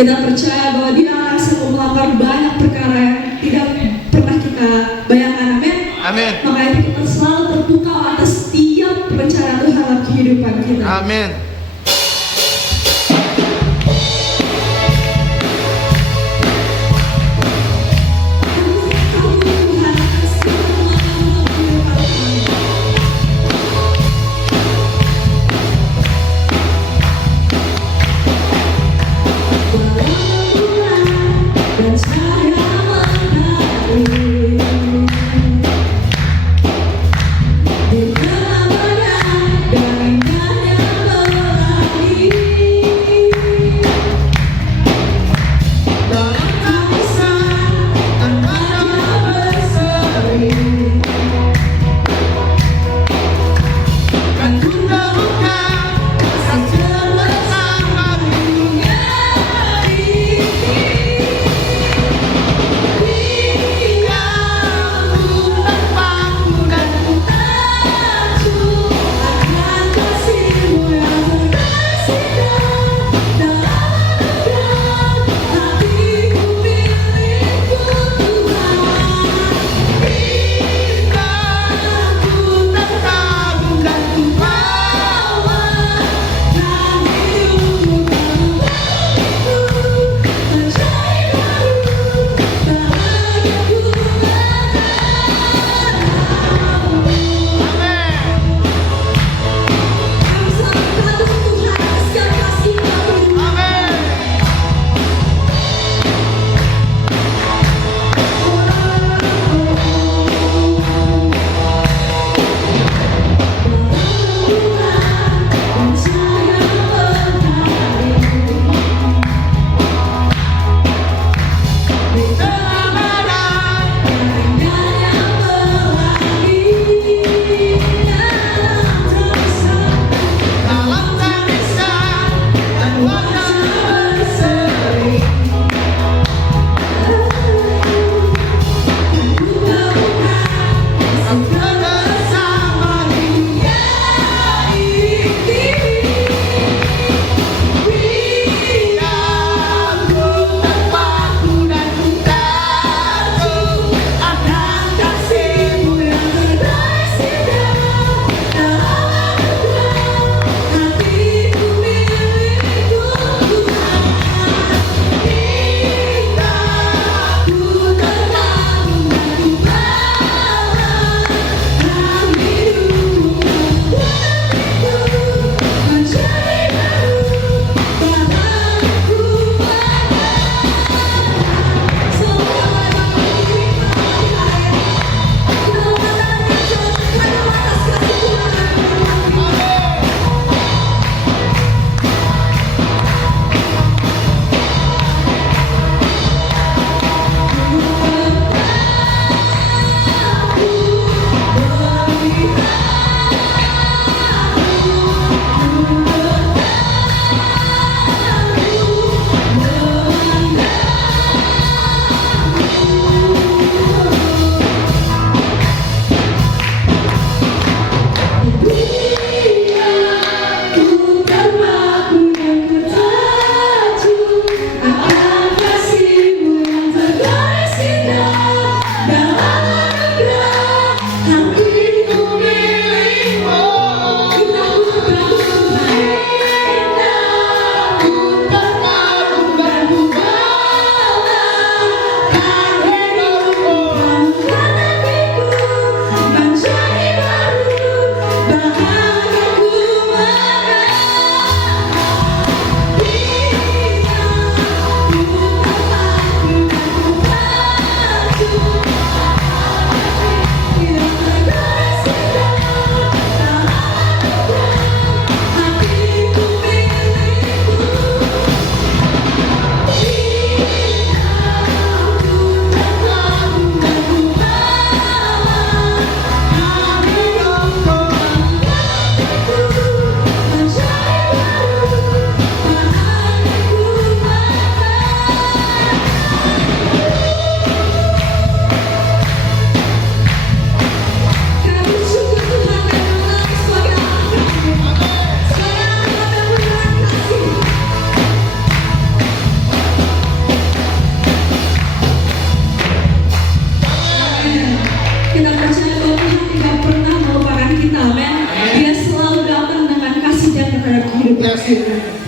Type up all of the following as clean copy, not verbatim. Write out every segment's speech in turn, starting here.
Kita percaya bahwa Dia akan melanggar banyak perkara yang tidak pernah kita bayangkan. Amin. Amin. Makanya kita selalu terbuka atas setiap rencana Tuhan dalam kehidupan kita. Amin. Dan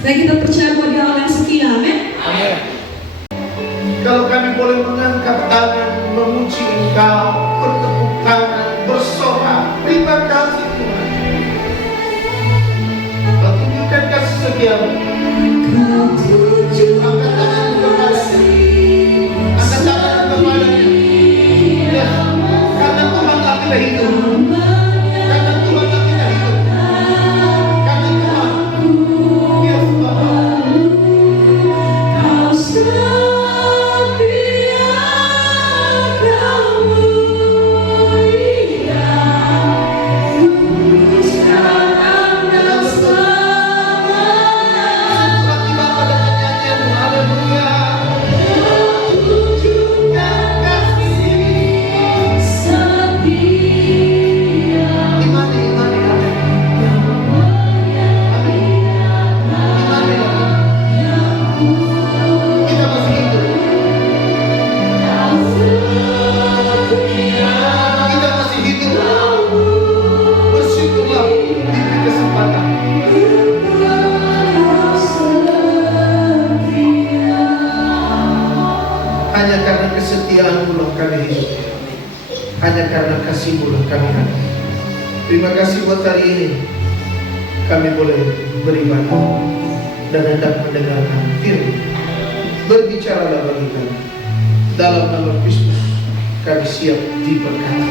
Dan kita percaya bahwa Dia Allah yang setia. Amin. Amin. Kalau kami boleh mengangkat tangan, memuji Engkau, bertepuk tangan, bersorak, terima kasih Tuhan. Kau tunjukkan kasih setiamu. Kau tunjukkan kasih. Angkat tangan kepadanya. Ya, karena Tuhanlah kita hidup. Karena Tuhanlah kita hidup. Karena Tuhan. Ya Tuhan. Kau setia, Kau mulia, luruskan anda selamanya. Hati Bapa dengan nyanyian haleluya. Kau tunjukkan kasih setia. Imani, imani, amin. Amin. Imani, amin. Kita masih hidup. Kita masih hidup. Bersyukurlah diberi kesempatan. Hanya karena kesetiaan-Mu lah kami hidup. Hanya karena kasih-Mu lah kami ada. Terima kasih buat hari ini. Kami boleh beribadah dan hendak mendengarkan firman. Berbicaralah bagi kami. Dalam nama Kristus kami siap diberkati.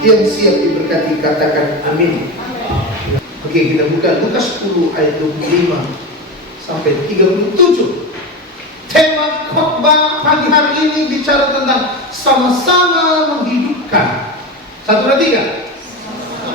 Yang siap diberkati katakan amin. Oke, kita buka Lukas 10 ayat 25 sampai 37. Tema khotbah pagi hari ini bicara tentang sama-sama menghidupkan. 1, 2, 3.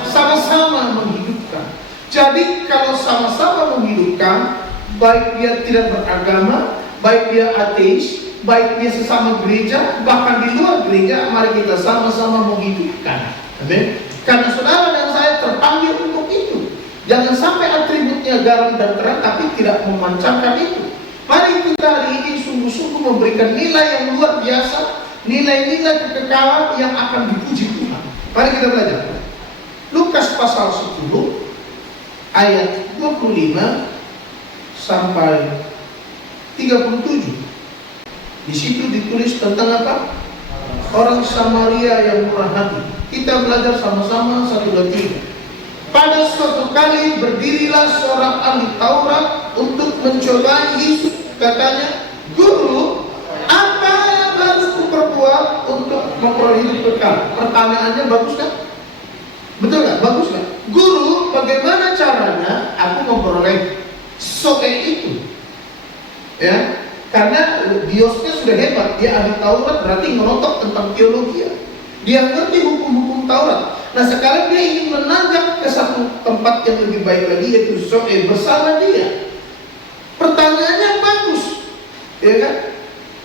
Sama-sama menghidupkan. Jadi kalau sama-sama menghidupkan, baik dia tidak beragama, baik dia ateis, baik dia sesama gereja, bahkan di luar gereja, mari kita sama-sama menghidupkan. Amin. Karena saudara dan saya terpanggil untuk itu. Jangan sampai atributnya garam dan terang, tapi tidak memancarkan itu. Mari kita hari ini sungguh-sungguh memberikan nilai yang luar biasa, nilai-nilai kekekalan yang akan dipuji Tuhan. Mari kita belajar. Lukas pasal 10 ayat 25 sampai 37. Di situ ditulis tentang apa? Orang Samaria yang murah hati. Kita belajar sama-sama 1, 2, 3. Pada suatu kali berdirilah seorang ahli Taurat untuk mencobai Yesus. Katanya, Guru, apa yang harus kuperbuat untuk memperoleh hidup kekal? Pertanyaannya bagus kan? Betul nggak? Bagus kan? Guru, bagaimana caranya aku memperoleh soe itu? Ya, karena Diosnya sudah hebat. Dia ahli Taurat, berarti merotok tentang teologi. Dia ngerti hukum-hukum Taurat. Nah sekarang dia ingin menanjak ke satu tempat yang lebih baik lagi, yaitu soe bersama dia. Pertanyaannya bagus, ya kan?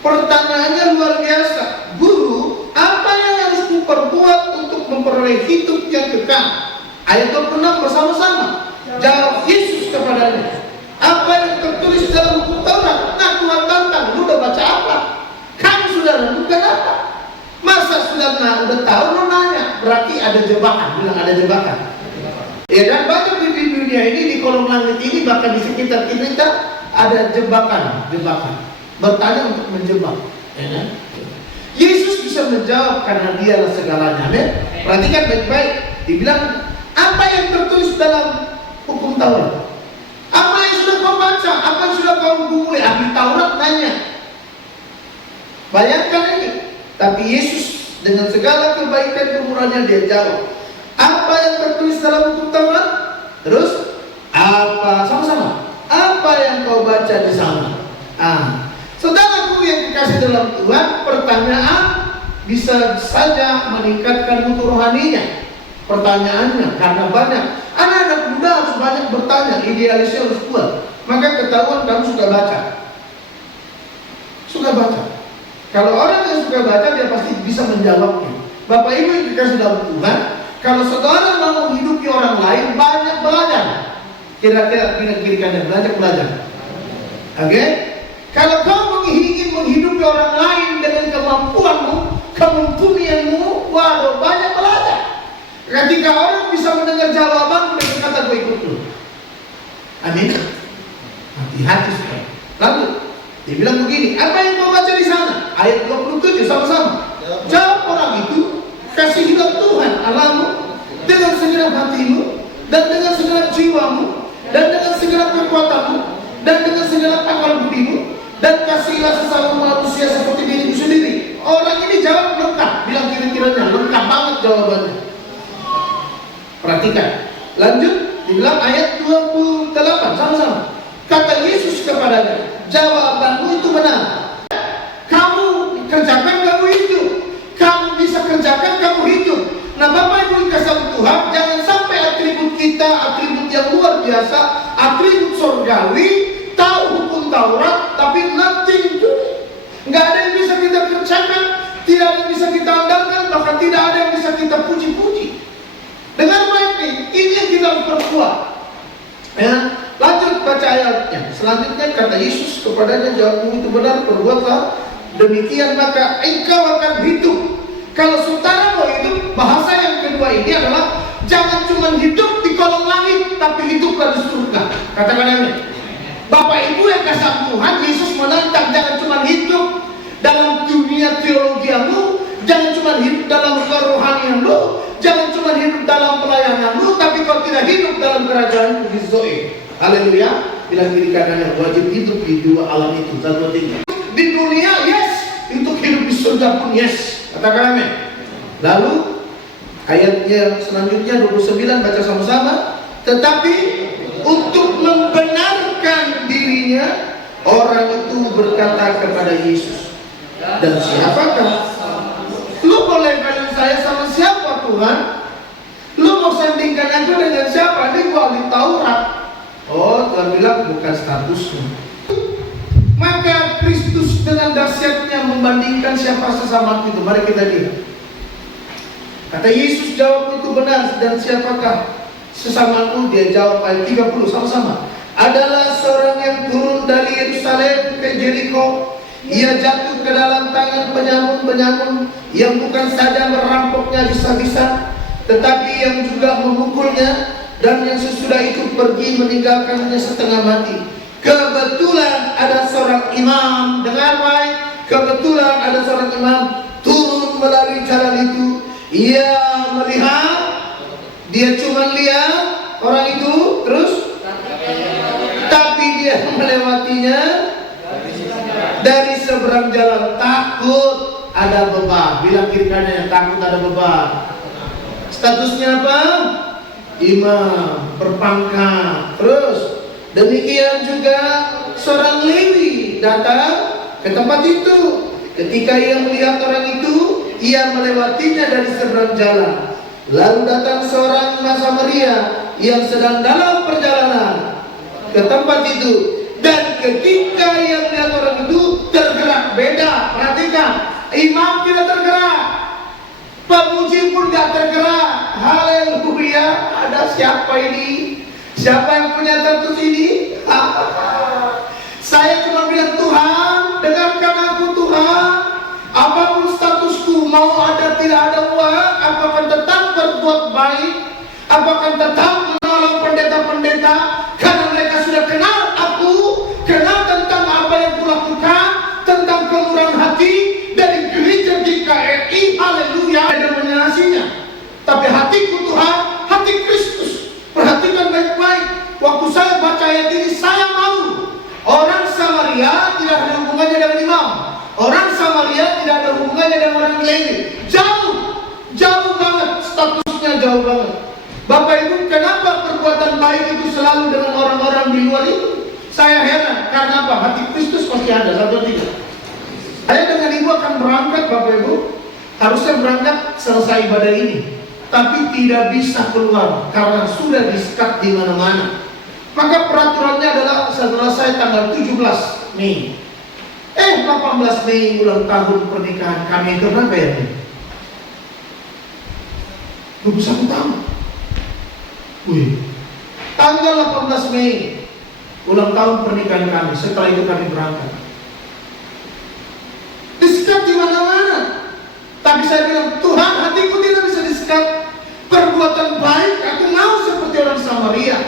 Pertanyaannya luar biasa. Guru, apa yang harus kuperbuat untuk memperoleh hidup yang kekal? Ayat 26 bersama-sama. Jawab Yesus kepadanya, apa yang tertulis dalam hukum Taurat? Nah Tuhan tantang, lu udah baca apa? Kamu sudah renungkan apa? Masa sudah udah tahu lo nanya? Berarti ada jebakan. Bilang ada jebakan. Ya dan banyak di dunia ini, di kolom langit ini, bahkan di sekitar kita ada jebakan. Bertanya untuk menjebak. Ya kan? Yesus bisa menjawab karena dialah segalanya. Amin. Perhatikan baik-baik. Dibilang apa yang tertulis dalam hukum Taurat? Apa yang sudah kau baca? Apa yang sudah kau gumuli? Ahli Taurat nanya. Bayangkan ini. Tapi Yesus dengan segala kebaikan kemurahannya dia jawab, apa yang tertulis dalam hukum Taurat? Terus apa? Sama-sama. Apa yang kau baca di sana? Saudaraku yang dikasih dalam Tuhan, pertanyaan bisa saja meningkatkan mutu rohaninya. Pertanyaannya karena banyak anak-anak muda harus banyak bertanya, idealisnya harus kuat. Maka ketahuan kamu suka baca. Suka baca. Kalau orang yang suka baca, dia pasti bisa menjawabnya. Bapak Ibu yang dikasih dalam Tuhan, kalau saudara mau menghidupi orang lain, banyak belajar. Kira-kira kiri kanan belajar. Oke? Kalau kau ingin menghidupi orang lain dengan kemampuanmu, kemampuanmu, waduh, banyak belajar. Ketika orang bisa mendengar jawabanmu dengan kata gue ikut lu. Amin. di hati saudara. Lalu dia bilang begini, apa yang kau baca di sana? Ayat 27 sama-sama. Jawab orang itu, kasihilah Tuhan Allahmu dengan segenap hatimu, dan dengan segenap jiwamu, dan dengan segenap kekuatanmu, dan dengan segenap akal budimu, dan kasihilah sesama manusia seperti dirimu sendiri. Orang ini jawab lengkap, bilang kira-kiranya lengkap banget jawabannya. Perhatikan, lanjut, dibilang ayat 28 sama-sama. Kata Yesus kepadanya, jawabanmu itu benar. Kamu kerjakan, kamu hidup. Kamu bisa kerjakan, kamu hidup. Nah, Bapak Ibu dikasih Tuhan, jangan sampai atribut kita, atribut yang luar biasa, atribut surgawi, tahu hukum Taurat, tapi nothing to. Nggak ada yang bisa kita kerjakan, tidak ada yang bisa kita andalkan, bahkan tidak ada yang bisa kita puji-puji. Dengan baik nih, ini yang kita perkuat. Ya, lanjut baca ayatnya. Selanjutnya kata Yesus kepadanya, jawabmu itu benar, perbuatlah demikian maka engkau akan hidup. Kalau saudara mau hidup, bahasa yang kedua ini adalah jangan cuma hidup di kolong langit, tapi hiduplah di surga. Katakan amin. Bapak Ibu yang kasih Tuhan, Yesus menantang jangan cuma hidup dalam dunia teologiamu, jangan cuma hidup dalam kerohanianmu, jangan cuma hidup dalam pelayananmu, tapi kau tidak hidup dalam kerajaan Zoe. Haleluya. Bilang kiri kanannya, wajib hidup di dua alam itu. Satu tiga. Di dunia yes, untuk hidup di surga pun yes. Katakan amin. Lalu ayatnya selanjutnya 29 baca sama-sama. Tetapi untuk membenarkan dirinya, orang itu berkata kepada Yesus, dan siapakah? Lu boleh bilang saya sama siapa Tuhan? Lu mau sandingkan aku dengan siapa? Ini gua ahli Taurat. Oh, Tuhan bilang bukan statusmu. Maka Kristus dengan dahsyatnya membandingkan siapa sesama itu. Mari kita lihat. Kata Yesus, jawab itu benar, dan siapakah sesamaku? Dia jawab ayat 30 sama-sama. Adalah seorang yang turun dari Yerusalem ke Jericho. Ia jatuh ke dalam tangan penyamun-penyamun yang bukan saja merampoknya bisa-bisa, tetapi yang juga memukulnya, dan yang sesudah itu pergi meninggalkannya setengah mati. Kebetulan ada seorang imam, dengar baik, kebetulan ada seorang imam turun melalui jalan itu. Ia melihat, dia cuma lihat orang itu, terus tapi dia melewatinya dari seberang jalan. Takut ada beban. Bilang kiri kanannya, takut ada beban. Statusnya apa? Imam, berpangkat. Terus demikian juga seorang Lewi datang ke tempat itu. Ketika ia melihat orang itu, ia melewatinya dari seberang jalan. Lalu datang seorang Samaria yang sedang dalam perjalanan ke tempat itu. Dan ketika ia melihat orang itu, tergerak. Beda, perhatikan. Imam tidak tergerak, pemuji pun tidak tergerak. Haleluya. Ada siapa ini? Siapa yang punya status ini? Saya cuma bilang, Tuhan, dengarkan aku Tuhan. Apapun statusku, mau ada tidak ada uang, aku akan tetap berbuat baik, aku akan tetap menolong pendeta-pendeta, karena mereka sudah kenal aku, kenal tentang apa yang kulakukan, tentang kemurahan hati dari gereja GKRI. Haleluya. Ada menyelasinya. Tapi hatiku Tuhan, hati Kristus. Perhatikan baik-baik. Waktu saya baca ayat ini, saya mau. Orang Samaria tidak ada hubungannya dengan imam. Orang Samaria tidak ada hubungannya dengan orang Lewi. Jauh banget, statusnya jauh banget. Bapak Ibu, kenapa perbuatan baik itu selalu dengan orang-orang di luar itu? Saya heran, karena apa? Hati Kristus pasti ada, satu tiga. Saya dengan ibu akan berangkat, Bapak Ibu. Harusnya berangkat selesai ibadah ini, tapi tidak bisa keluar karena sudah di-sekat di mana-mana. Maka peraturannya adalah setelah saya tanggal 17 Mei. 18 Mei ulang tahun pernikahan kami itu berapa ya? 21 tahun. Wih. Tanggal 18 Mei ulang tahun pernikahan kami. Setelah itu kami berangkat. Disekat di mana-mana. Tapi saya bilang, Tuhan, hatiku tidak bisa disekat. Perbuatan baik aku mau seperti orang Samaria.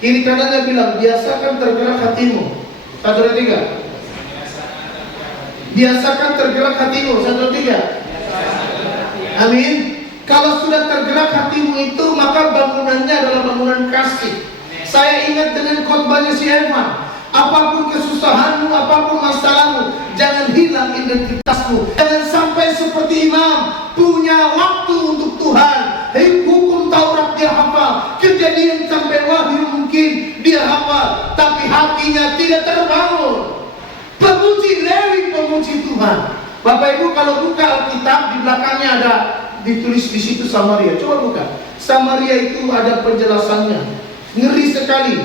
Kiri kanannya bilang, biasakan tergerak hatimu. 1, 2, 3. Biasakan tergerak hatimu. 1, 2, 3. Amin. Kalau sudah tergerak hatimu itu, maka bangunannya adalah bangunan kasih. Saya ingat dengan khotbahnya si Evan. Apapun kesusahanmu, apapun masalahmu, jangan hilang identitasmu. Jangan sampai seperti imam, punya waktu untuk Tuhan. Hukum Taurat dia hafal, Kejadian sampai Wahyu mungkin dia hafal, tapi hatinya tidak terbangun. Pemuji Lewi, pemuji Tuhan. Bapak Ibu kalau buka Alkitab, di belakangnya ada ditulis di situ Samaria. Coba buka. Samaria itu ada penjelasannya. Ngeri sekali.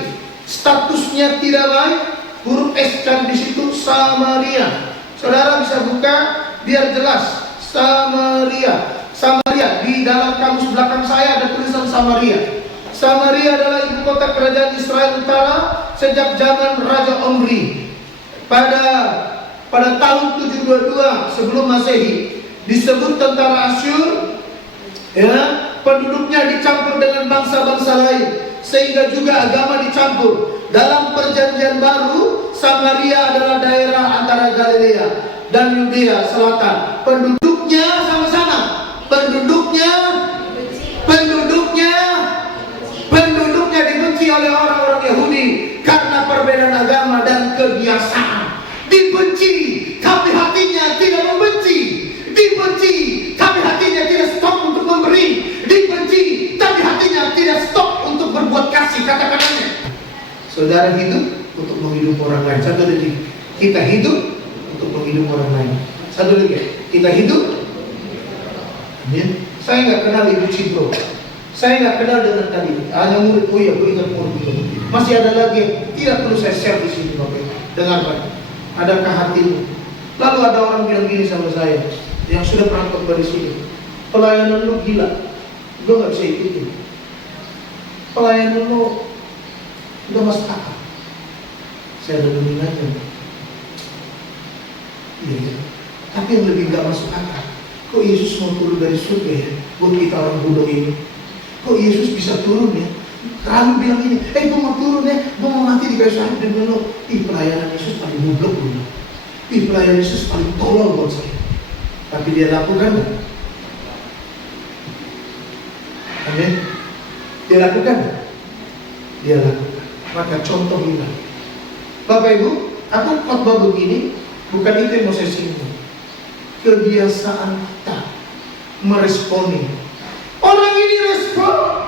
Statusnya tidak baik. Huruf S kan di situ Samaria. Saudara bisa buka biar jelas. Samaria. Samaria di dalam kamus belakang saya ada tulisan Samaria. Samaria adalah ibu kota kerajaan Israel Utara sejak zaman Raja Omri. Pada tahun 722 sebelum Masehi disebut tentara Asyur, ya, penduduknya dicampur dengan bangsa-bangsa lain, sehingga juga agama dicampur. Dalam perjanjian baru, Samaria adalah daerah antara Galilea dan Yudea Selatan. Penduduknya sama-sama, penduduknya dibenci oleh orang-orang Yahudi karena perbedaan agama dan kebiasaan. Dibenci, tapi hatinya tidak membenci. Dibenci, tapi hatinya tidak stop untuk memberi. Dibenci, tapi hatinya tidak stop untuk berbuat kasih. Kata-katanya, saudara hidup untuk menghidup orang lain. 1, 2, 3. Kita hidup untuk menghidup orang lain. 1, 2, 3. Kita hidup. Amin. Saya nggak kenal Ibu Cipro. Saya nggak kenal dengan tadi. Hanya murid. Oh iya, gue ingat murid itu. Masih ada lagi yang tidak perlu saya share di sini, Bapak. Dengar Pak. Adakah hatimu? Lalu ada orang bilang gini sama saya, yang sudah pernah khotbah di sini. Pelayanan lu gila. Gue nggak bisa ikutin. Pelayanan lu udah masuk akal. Saya udah dengerin aja. Iya. Tapi yang lebih nggak masuk akal. Kok Yesus mau turun dari surga ya? Buat kita orang bodoh ini. Kok Yesus bisa turun ya? Lalu bilang ini, gue mau turun ya, gue mau mati di kayu salib dan bilang, pelayanan Yesus paling goblok dulu. Pelayanan Yesus paling tolol buat saya. Tapi dia lakukan nggak? Amin. Dia lakukan nggak? Dia lakukan. Maka contoh hilang. Bapak Ibu, aku khotbah begini, bukan itu yang mau saya singgung. Kebiasaan kita meresponi. Orang ini respon.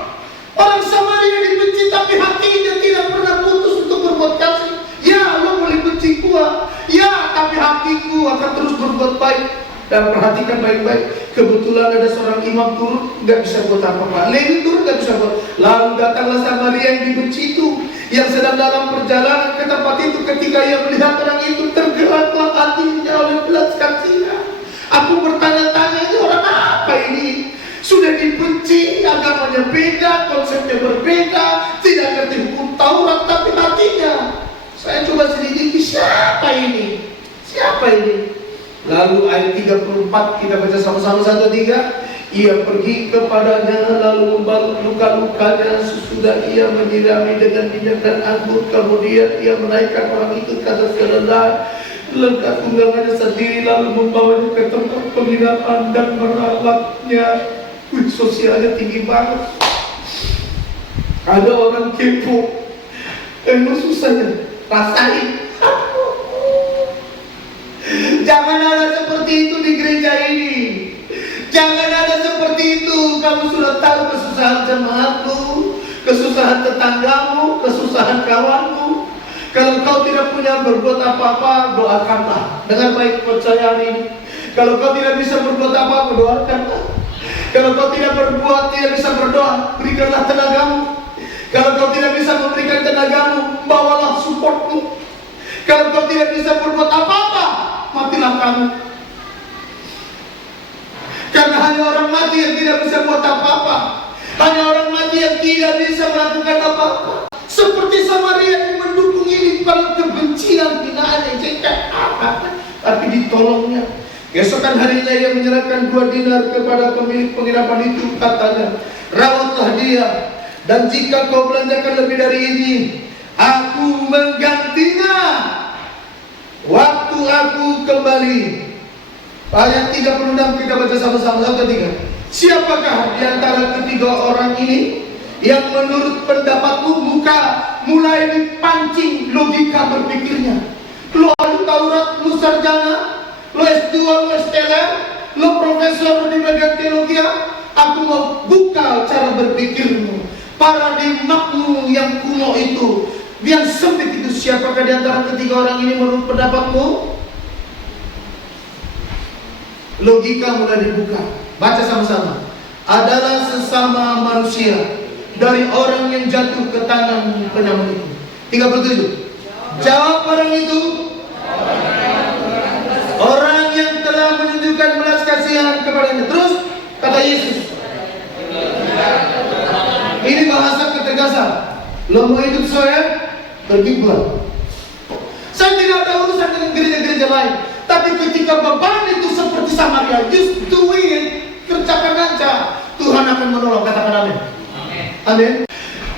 Orang Samaria dibenci tapi hatinya tidak pernah putus untuk berbuat kasih. Ya, lo boleh benci gua. Ya, tapi hatiku akan terus berbuat baik. Dan perhatikan baik-baik. Kebetulan ada seorang imam turun, nggak bisa buat apa-apa. Lewi turun nggak bisa buat. Lalu datanglah Samaria yang dibenci itu, yang sedang dalam perjalanan ke tempat itu. Ketika ia melihat orang itu, tergeraklah hatinya oleh belas kasihan. Aku bertanya-tanya, ini orang apa ini? Sudah dibenci, agamanya beda, konsepnya berbeda, tidak ngerti hukum Taurat, tapi hatinya. Saya coba selidiki, siapa ini? Siapa ini? Lalu ayat 34 kita baca sama-sama 1, 3. Ia pergi kepadanya lalu membalut luka-lukanya. Sesudah ia menyirami dengan minyak dan anggur, kemudian ia menaikkan orang itu ke atas keledai, lekat tunggangannya sendiri, lalu membawanya ke tempat penginapan dan merawatnya. Sosialnya tinggi banget. Ada orang kepo, emang susahnya rasain. Jangan ada seperti itu di gereja ini. Jangan ada seperti itu. Kamu sudah tahu kesusahan jemaatmu, kesusahan tetanggamu, kesusahan kawanmu. Kalau kau tidak punya berbuat apa-apa, doakanlah. Dengan baik percayaan ini. Kalau kau tidak bisa berbuat apa-apa, doakanlah. Kalau kau tidak berbuat, tidak bisa berdoa, berikanlah tenagamu. Kalau kau tidak bisa memberikan tenagamu, bawalah supportmu. Kalau kau tidak bisa berbuat apa-apa, matilah kamu. Karena hanya orang mati yang tidak bisa buat apa-apa. Hanya orang mati yang tidak bisa melakukan apa-apa. Seperti Samaria yang mendukung ini pada kebencian, hinaan, ejekan, apa, tapi ditolongnya. Keesokan harinya ia menyerahkan 2 dinar kepada pemilik penginapan itu, katanya, rawatlah dia, dan jika kau belanjakan lebih dari ini, aku menggantinya. waktu aku kembali. Ayat 36 kita baca sama-sama. 1, 2, 3. Siapakah di antara ketiga orang ini yang menurut pendapatmu mulai dipancing logika berpikirnya? Lo ahli Taurat, lo sarjana, lo S2, lo STLR, lo profesor di bagian teologi. Aku mau buka cara berpikirmu, paradigmamu yang kuno itu, yang sempit itu. Siapakah di antara ketiga orang ini menurut pendapatmu? Logika mulai dibuka. Baca sama-sama. Adalah sesama manusia dari orang yang jatuh ke tangan penyamun itu. 37. Jawab orang itu, orang yang telah menunjukkan belas kasihan kepadanya. Terus kata Yesus, ini bahasa ketegasan. Lo mau hidup saya, pergi pulang. Saya tidak ada urusan dengan gereja-gereja lain. Tapi ketika beban itu seperti Samaria, just do it, kerjakan aja, Tuhan akan menolong. Katakan amin. Amin.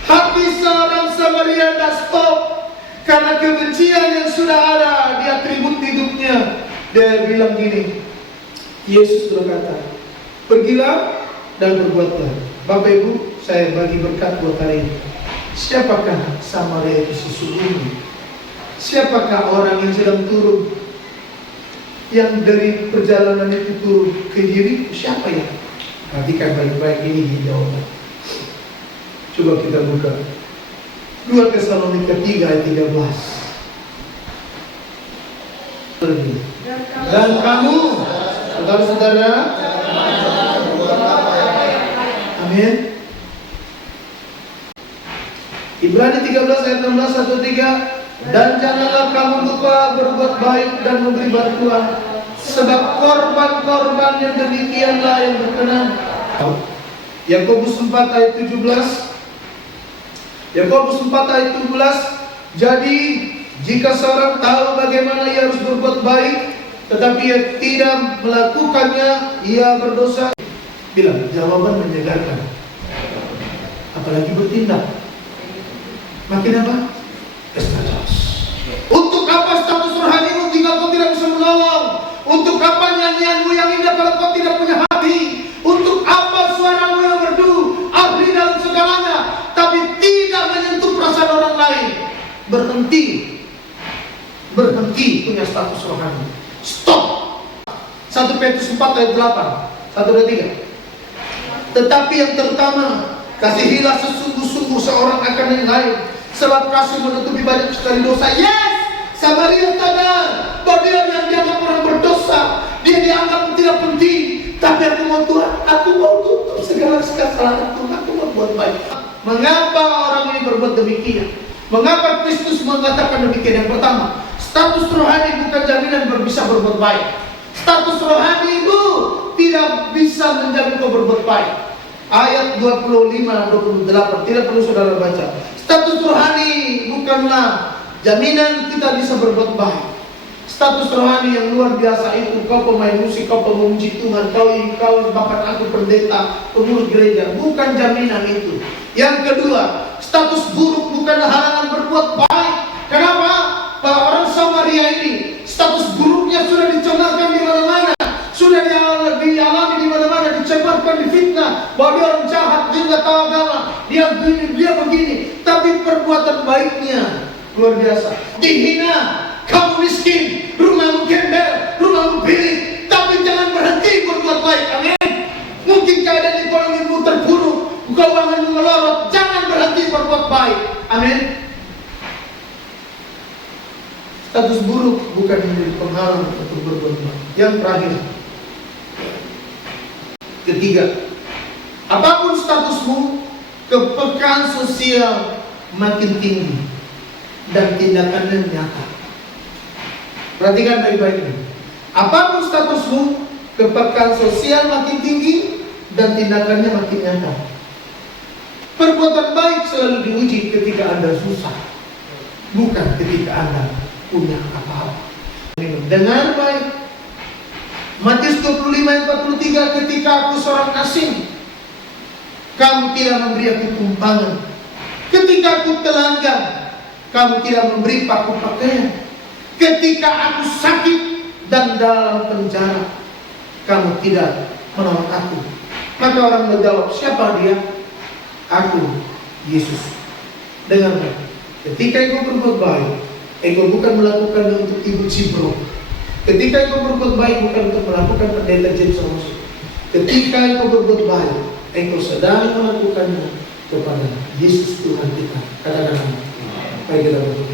Hati seorang Samaria tidak stop karena kebencian yang sudah ada di atribut hidupnya. Dia bilang gini, Yesus berkata, pergilah dan berbuatlah. Bapak Ibu, saya bagi berkat buat hari ini. Siapakah Samaria itu sesungguhnya? Siapakah orang yang sedang turun, yang dari perjalanan itu turun ke diri? Siapa ya? Perhatikan baik-baik, ini jawaban. Coba kita buka 2 Tesalonika 3 ayat 13. Dan kamu, saudara-saudara, amin. Ibrani 13 ayat 16, 1, 3. Dan janganlah kamu lupa berbuat baik dan memberi bantuan, sebab korban-korban yang demikianlah yang berkenan. Yakobus 4 ayat 17. Yakobus 4 ayat 17. Jadi jika seorang tahu bagaimana ia harus berbuat baik, tetapi ia tidak melakukannya, ia berdosa. Bilang jawaban menyegarkan, apalagi bertindak. Makin apa? Untuk apa status rohanimu jika kau tidak bisa menolong? Untuk apa nyanyianmu yang indah kalau kau tidak punya hati? Untuk apa suaramu yang merdu, ahli dalam segalanya, tapi tidak menyentuh perasaan orang lain? Berhenti punya status rohani. Stop. 1 Petrus 4 ayat 8. 1, 2, 3. Tetapi yang terutama, kasihilah sesungguh-sungguh seorang akan yang lain, sebab kasih menutupi banyak sekali dosa. Yes, Samaria sadar bahwa dia yang dianggap orang berdosa, dia dianggap tidak penting. Tapi aku mau Tuhan, aku mau tutup segala kesalahanku, aku mau buat baik. Mengapa orang ini berbuat demikian? Mengapa Kristus mengatakan demikian? Yang pertama, status rohani bukan jaminan bisa berbuat baik. Status rohani itu tidak bisa menjamin kau berbuat baik. Ayat 25-28, tidak perlu saudara baca. Status rohani bukanlah jaminan kita bisa berbuat baik. Status rohani yang luar biasa itu, kau pemain musik, kau pemuji Tuhan, kau bahkan aku pendeta, pengurus gereja, bukan jaminan itu. Yang kedua, status buruk bukanlah halangan berbuat baik. Kenapa? Para orang Samaria ini, status buruknya sudah dicengarkan di mana-mana, sudah dialami di mana-mana, dicemarkan, difitnah bahwa dia orang jahat, dia nggak tahu agama, dia begini, dia begini. Tapi perbuatan baiknya luar biasa. Dihina, kamu miskin, rumahmu gembel, rumahmu pilih, tapi jangan berhenti berbuat baik. Amin. Mungkin keadaan ekonomimu terpuruk, keuanganmu melorot, jangan berhenti berbuat baik. Amin. Status buruk bukan menjadi penghalang untuk berbuat baik. Yang terakhir, ketiga, apapun statusmu, kepekaan sosial makin tinggi dan tindakannya nyata. Perhatikan baik-baik ini. Apapun statusmu, kepekaan sosial makin tinggi dan tindakannya makin nyata. Perbuatan baik selalu diuji ketika Anda susah, bukan ketika Anda punya apa-apa. Dengar baik. Matius 25 ayat 43, ketika aku seorang asing, kamu tidak memberi aku tumpangan. Ketika aku telanjang, kamu tidak memberi paku pakaian. Ketika aku sakit dan dalam penjara, kamu tidak menolong aku. Maka orang menjawab, siapa dia? Aku, Yesus. Dengarkan, ketika engkau berbuat baik, engkau bukan melakukan untuk ibu Cipro. Ketika engkau berbuat baik bukan untuk melakukan pendeta James Rosso. Ketika engkau berbuat baik, engkau sedang melakukannya kepada Yesus Tuhan kita. Katakan, baik kita berdoa.